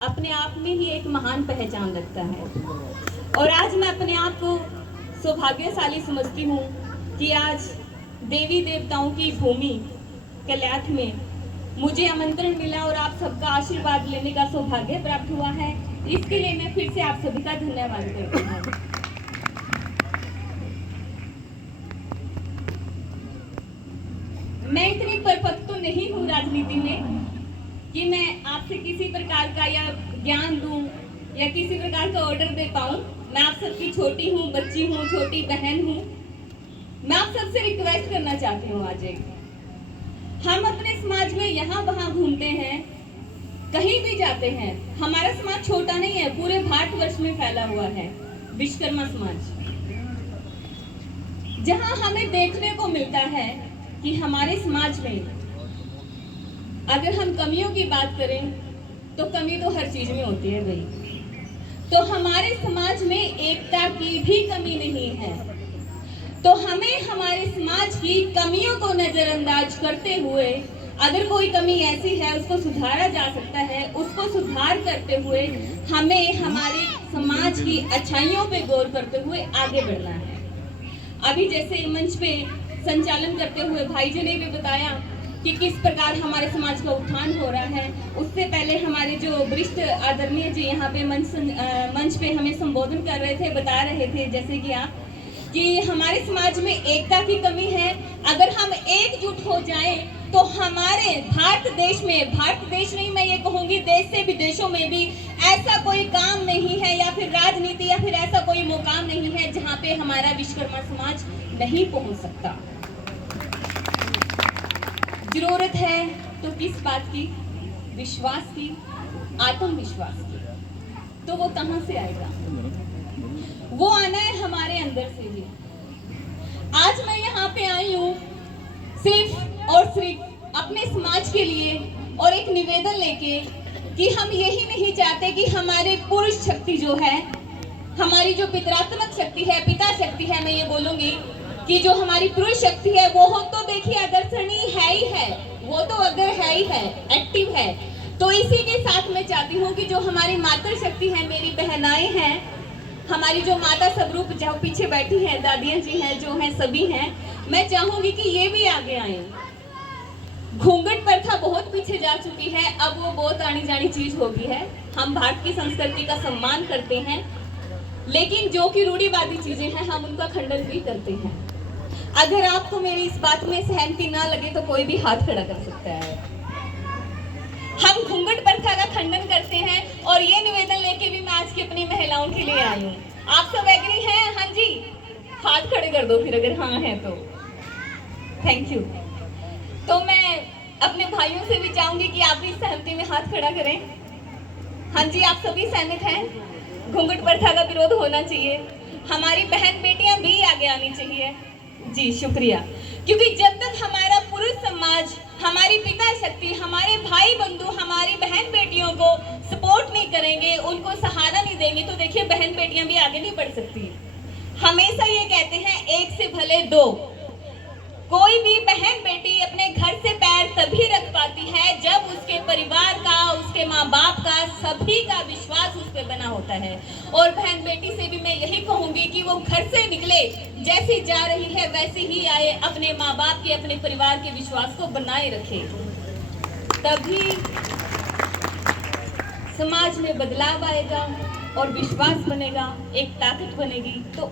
अपने आप में ही एक महान पहचान रखता है। और आज मैं अपने आप को सौभाग्यशाली समझती हूँ कि आज देवी देवताओं की भूमि कल्याथ में मुझे आमंत्रण मिला और आप सबका आशीर्वाद लेने का सौभाग्य प्राप्त हुआ है। इसके लिए मैं फिर से आप सभी का धन्यवाद करती हूँ। मैं इतनी परफेक्ट तो नहीं हूँ राजनीति में कि मैं आपसे किसी प्रकार का या ज्ञान दूं या किसी प्रकार का ऑर्डर दे पाऊं। मैं आप सबकी छोटी हूँ, बच्ची हूँ, छोटी बहन हूँ। मैं आप सबसे रिक्वेस्ट करना चाहती हूँ, आज एक हम अपने समाज में यहाँ वहाँ घूमते हैं, कहीं भी जाते हैं। हमारा समाज छोटा नहीं है, पूरे भारतवर्ष में फैला हुआ है विश्वकर्मा समाज। जहाँ हमें देखने को मिलता है कि हमारे समाज में अगर हम कमियों की बात करें तो कमी तो हर चीज में होती है भाई। तो हमारे समाज में एकता की भी कमी नहीं है। तो हमें हमारे समाज की कमियों को नजरअंदाज करते हुए, अगर कोई कमी ऐसी है उसको सुधारा जा सकता है, उसको सुधार करते हुए हमें हमारे समाज की अच्छाइयों पे गौर करते हुए आगे बढ़ना है। अभी जैसे मंच पे संचालन करते हुए भाई जी ने भी बताया कि किस प्रकार हमारे समाज का उत्थान हो रहा है। उससे पहले हमारे जो वरिष्ठ आदरणीय जी यहाँ पे मंच पे हमें संबोधन कर रहे थे, बता रहे थे जैसे कि आप कि हमारे समाज में एकता की कमी है। अगर हम एकजुट हो जाएं तो हमारे भारत देश में, भारत देश नहीं मैं ये कहूँगी देश से विदेशों में भी ऐसा कोई काम नहीं है या फिर राजनीति या फिर ऐसा कोई मुकाम नहीं है जहाँ पे हमारा विश्वकर्मा समाज नहीं पहुँच सकता। जरूरत है तो किस बात की? विश्वास की, आत्मविश्वास की। तो वो कहां से आएगा? वो आना है हमारे अंदर से ही। आज मैं यहाँ पे आई हूँ सिर्फ और सिर्फ अपने समाज के लिए और एक निवेदन लेके कि हम यही नहीं चाहते कि हमारे पुरुष शक्ति जो है, हमारी जो पितरात्मक शक्ति है, पिता शक्ति है, मैं ये बोलूंगी कि जो हमारी पुरुष शक्ति है वो हो तो देखिए आदर्शनीय है ही है, वो तो अगर है ही है, एक्टिव है। तो इसी के साथ मैं चाहती हूँ कि जो हमारी मातृ शक्ति है, मेरी बहनाएं हैं, हमारी जो माता स्वरूप जो पीछे बैठी हैं, दादियां जी हैं, जो हैं सभी हैं, मैं चाहूंगी कि ये भी आगे आए। घूंघट प्रथा बहुत पीछे जा चुकी है, अब वो बहुत आनी जानी चीज हो गई है। हम भारत की संस्कृति का सम्मान करते हैं, लेकिन जो कि रूढ़िवादी चीजें हैं हम उनका खंडन भी करते हैं। अगर आपको मेरी इस बात में सहमति ना लगे तो कोई भी हाथ खड़ा कर सकता है। हम घूंघट प्रथा का खंडन करते हैं और ये निवेदन लेके भी मैं आज की अपनी महिलाओं के लिए आई हूँ। आप सब एग्री हैं? हाँ जी, हाथ खड़े कर दो फिर अगर हाँ है तो। Thank you. तो मैं अपने भाइयों से भी चाहूंगी कि आप भी सहमति में हाथ खड़ा करें। हाँ जी, आप सभी सहमत हैं? घूंघट प्रथा का विरोध होना चाहिए, हमारी बहन बेटियां भी आगे आनी चाहिए। जी शुक्रिया। क्योंकि जब तक हमारा पुरुष समाज, हमारी पिता शक्ति, हमारे भाई बंधु, हमारी बहन बेटियों को सपोर्ट नहीं करेंगे, उनको सहारा नहीं देंगे, तो देखिए बहन बेटियां भी आगे नहीं बढ़ सकती। हमेशा ये कहते हैं एक से भले दो। कोई भी बहन बेटी अपने घर से पैर तभी रख पाती है जब उसके परिवार का, उसके माँ बाप का, सभी का विश्वास उस पर बना होता है। और बहन बेटी से भी मैं यही कहूंगी कि वो घर से निकले, जैसी जा रही है वैसी ही आए, अपने माँ बाप के, अपने परिवार के विश्वास को बनाए रखे, तभी समाज में बदलाव आएगा और विश्वास बनेगा, एक ताकत बनेगी। तो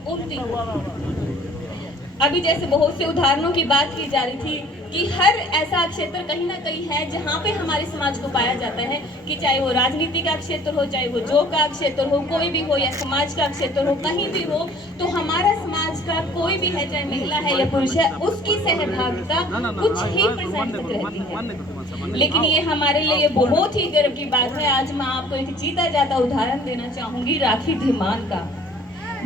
अभी जैसे बहुत से उदाहरणों की बात की जा रही थी कि हर ऐसा क्षेत्र कहीं ना कहीं है जहाँ पे हमारे समाज को पाया जाता है, कि चाहे वो राजनीति का क्षेत्र हो, चाहे वो जॉब का क्षेत्र हो, कोई भी हो, या समाज का क्षेत्र हो, कहीं भी हो, तो हमारा समाज का कोई भी है, चाहे महिला है या पुरुष है, उसकी सहभागिता कुछ ही % तक रहती है। लेकिन ये हमारे लिए बहुत ही गर्व की बात है। आज मैं आपको एक जीता जाता उदाहरण देना चाहूंगी, राखी धीमान का,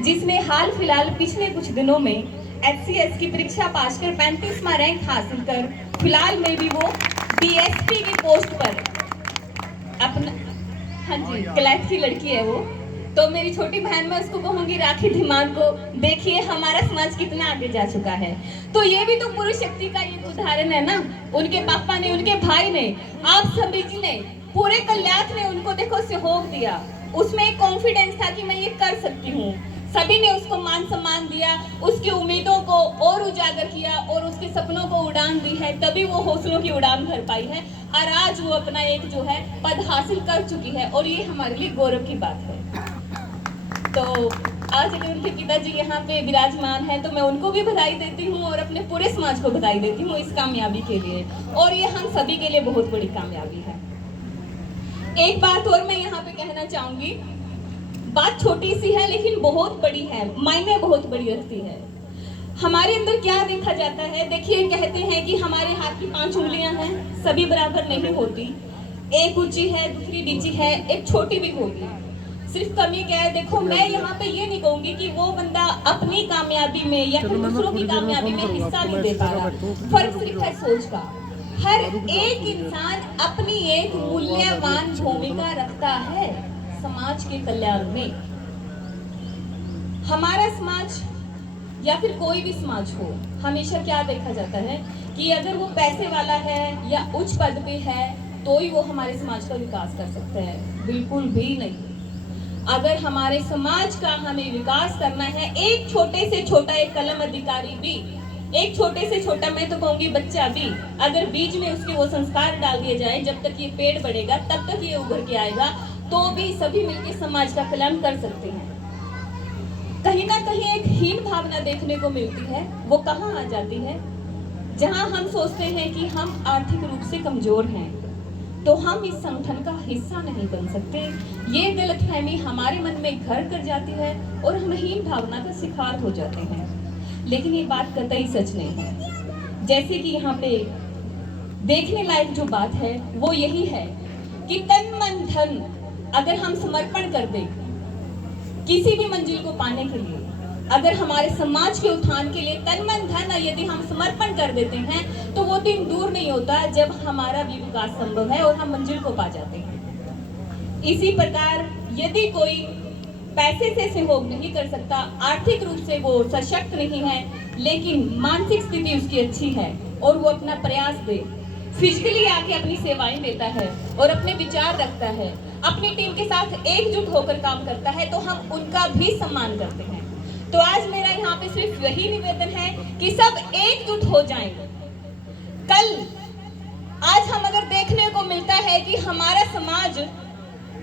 जिसने हाल फिलहाल पिछले कुछ दिनों में HCS की परीक्षा पास कर 35वां रैंक हासिल कर फिलहाल में भी वो DSP की पोस्ट पर अपना, हाँ जी, कलैथ की लड़की है वो। तो मेरी छोटी बहन, मैं उसको कहूंगी राखी धीमान को, देखिए हमारा समाज कितना आगे जा चुका है। तो ये भी तो पुरुष शक्ति का एक उदाहरण है ना। उनके पापा ने, उनके भाई ने, आप सभी ने पूरे कल्याण ने उनको देखो सहयोग दिया, उसमें एक कॉन्फिडेंस था कि मैं ये कर सकती हूँ। सभी ने उसको मान सम्मान दिया, उसकी उम्मीदों को और उजागर किया और उसके सपनों को उड़ान दी है, तभी वो हौसलों की उड़ान भर पाई है और आज वो अपना एक जो है पद हासिल कर चुकी है और ये हमारे लिए गौरव की बात है। तो आज अगर उनके पिताजी यहाँ पे विराजमान है तो मैं उनको भी बधाई देती हूँ और अपने पूरे समाज को बधाई देती हूँ इस कामयाबी के लिए, और ये हम सभी के लिए बहुत बड़ी कामयाबी है। एक बात और मैं यहाँ पे कहना चाहूंगी, बात छोटी सी है लेकिन बहुत बड़ी है, मायने बहुत बड़ी रखती है। हमारे अंदर क्या देखा जाता है, देखिए कहते हैं कि हमारे हाथ की 5 उंगलियां हैं, सभी बराबर नहीं होती, एक ऊंची है, दूसरी नीची है, एक छोटी भी होगी। सिर्फ कमी क्या है, देखो मैं यहाँ पे ये नहीं कहूंगी कि वो बंदा अपनी कामयाबी में या फिर दूसरों की कामयाबी में हिस्सा नहीं दे पा रहा, फर्क सिर्फ है सोच का। हर एक इंसान अपनी एक मूल्यवान भूमिका रखता है समाज के कल्याण में। हमारा समाज या फिर कोई भी समाज हो, हमेशा क्या देखा जाता है कि अगर वो पैसे वाला है या उच्च पद पे है तो ही वो हमारे समाज का विकास कर सकता है, बिल्कुल भी नहीं। अगर हमारे समाज का हमें विकास करना है, एक छोटे से छोटा एक कलम अधिकारी भी, एक छोटे से छोटा मैं तो कहूंगी बच्चा भी, अगर बीज में उसके वो संस्कार डाल दिए जाए, जब तक ये पेड़ बढ़ेगा तब तक ये उभर के आएगा, तो भी सभी मिलकर समाज का कल्याण कर सकते हैं। कहीं ना कहीं एक हीन भावना देखने को मिलती है, वो कहाँ आ जाती है, जहां हम सोचते हैं कि हम आर्थिक रूप से कमजोर हैं तो हम इस संगठन का हिस्सा नहीं बन सकते। ये गलतफहमी हमारे मन में घर कर जाती है और हम हीन भावना का शिकार हो जाते हैं, लेकिन ये बात कतई सच नहीं है। जैसे कि यहाँ पे देखने लायक जो बात है वो यही है कि तन मन धन अगर हम समर्पण कर दें किसी भी मंजिल को पाने के लिए, अगर हमारे समाज के उत्थान के लिए तन मन धन यदि हम समर्पण कर देते हैं तो वो दिन दूर नहीं होता जब हमारा भी विकास संभव है और हम मंजिल को पा जाते हैं। इसी प्रकार यदि कोई पैसे से सहयोग नहीं कर सकता, आर्थिक रूप से वो सशक्त नहीं है, लेकिन मानसिक स्थिति उसकी अच्छी है और वो अपना प्रयास दे, फिजिकली आके अपनी सेवाएं देता है और अपने विचार रखता है, अपनी टीम के साथ एकजुट होकर काम करता है, तो हम उनका भी सम्मान करते हैं। तो आज मेरा यहाँ पे सिर्फ यही निवेदन है कि सब एकजुट हो जाएं। कल आज हम अगर देखने को मिलता है कि हमारा समाज,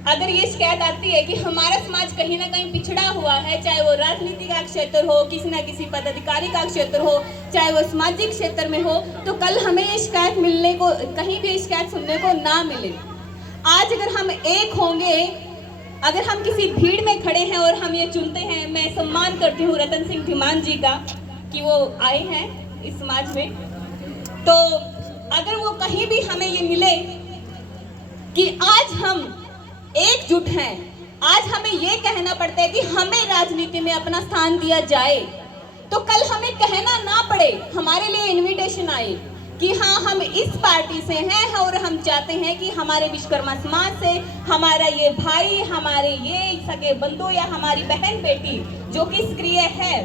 अगर ये शिकायत आती है कि हमारा समाज कहीं ना कहीं पिछड़ा हुआ है, चाहे वो राजनीति का क्षेत्र हो, किसी ना किसी पदाधिकारी का क्षेत्र हो, चाहे वो सामाजिक क्षेत्र में हो, तो कल हमें ये शिकायत मिलने को, कहीं भी शिकायत सुनने को ना मिले। आज अगर हम एक होंगे, अगर हम किसी भीड़ में खड़े हैं और हम ये चुनते हैं, मैं सम्मान करती हूँ रतन सिंह धीमान जी का कि वो आए हैं इस समाज में, तो अगर वो कहीं भी हमें ये मिले कि आज हम एकजुट हैं, आज हमें ये कहना पड़ता है कि हमें राजनीति में अपना स्थान दिया जाए, तो कल हमें कहना ना पड़े, हमारे लिए इनविटेशन आए कि हाँ हम इस पार्टी से हैं और हम चाहते हैं कि हमारे विश्वकर्मा समाज से हमारा ये भाई, हमारे ये सगे बंधु या हमारी बहन बेटी जो कि सक्रिय है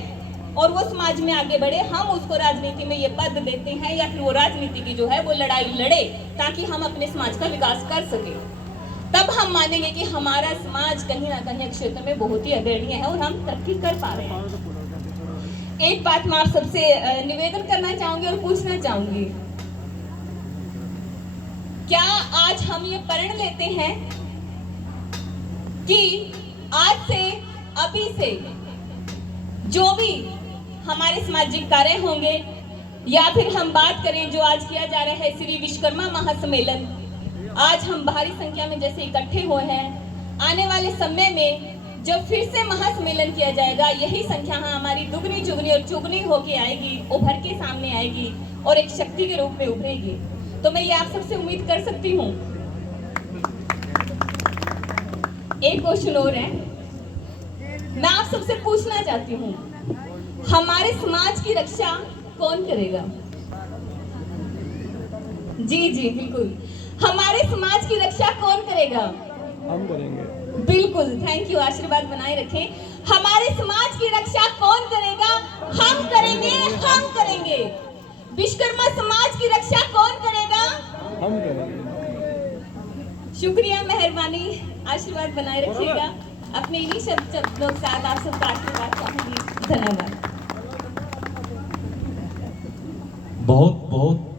और वो समाज में आगे बढ़े, हम उसको राजनीति में ये पद देते हैं या फिर वो राजनीति की जो है वो लड़ाई लड़े ताकि हम अपने समाज का विकास कर सके। तब हम मानेंगे कि हमारा समाज कहीं ना कहीं क्षेत्र में बहुत ही अग्रणीय है और हम तरक्की कर पा रहे हैं। एक बात मैं आप सबसे निवेदन करना चाहूंगी और पूछना चाहूंगी, क्या आज हम ये प्रण लेते हैं कि आज से, अभी से जो भी हमारे सामाजिक कार्य होंगे या फिर हम बात करें जो आज किया जा रहा है श्री विश्वकर्मा महासम्मेलन, आज हम भारी संख्या में जैसे इकट्ठे हुए हैं, आने वाले समय में जब फिर से महासम्मेलन किया जाएगा, यही संख्या हमारी दुगनी चुगनी और चुगनी होके आएगी, उभर के सामने आएगी और एक शक्ति के रूप में उभरेगी। तो मैं ये आप सबसे उम्मीद कर सकती हूँ। एक क्वेश्चन और है, मैं आप सबसे पूछना चाहती हूँ, हमारे समाज की रक्षा कौन करेगा? जी जी बिल्कुल, हमारे समाज की रक्षा कौन करेगा? हम करेंगे। बिल्कुल, थैंक यू, आशीर्वाद बनाए रखें। हमारे समाज की रक्षा कौन करेगा? हम करेंगे, हम करेंगे। विश्वकर्मा समाज की रक्षा कौन करेगा? हम करेंगे। शुक्रिया, मेहरबानी, आशीर्वाद बनाए रखिएगा। अपने इन्हीं शब्दों के साथ आप सबका आशीर्वाद चाहूंगी। धन्यवाद। बहुत बहुत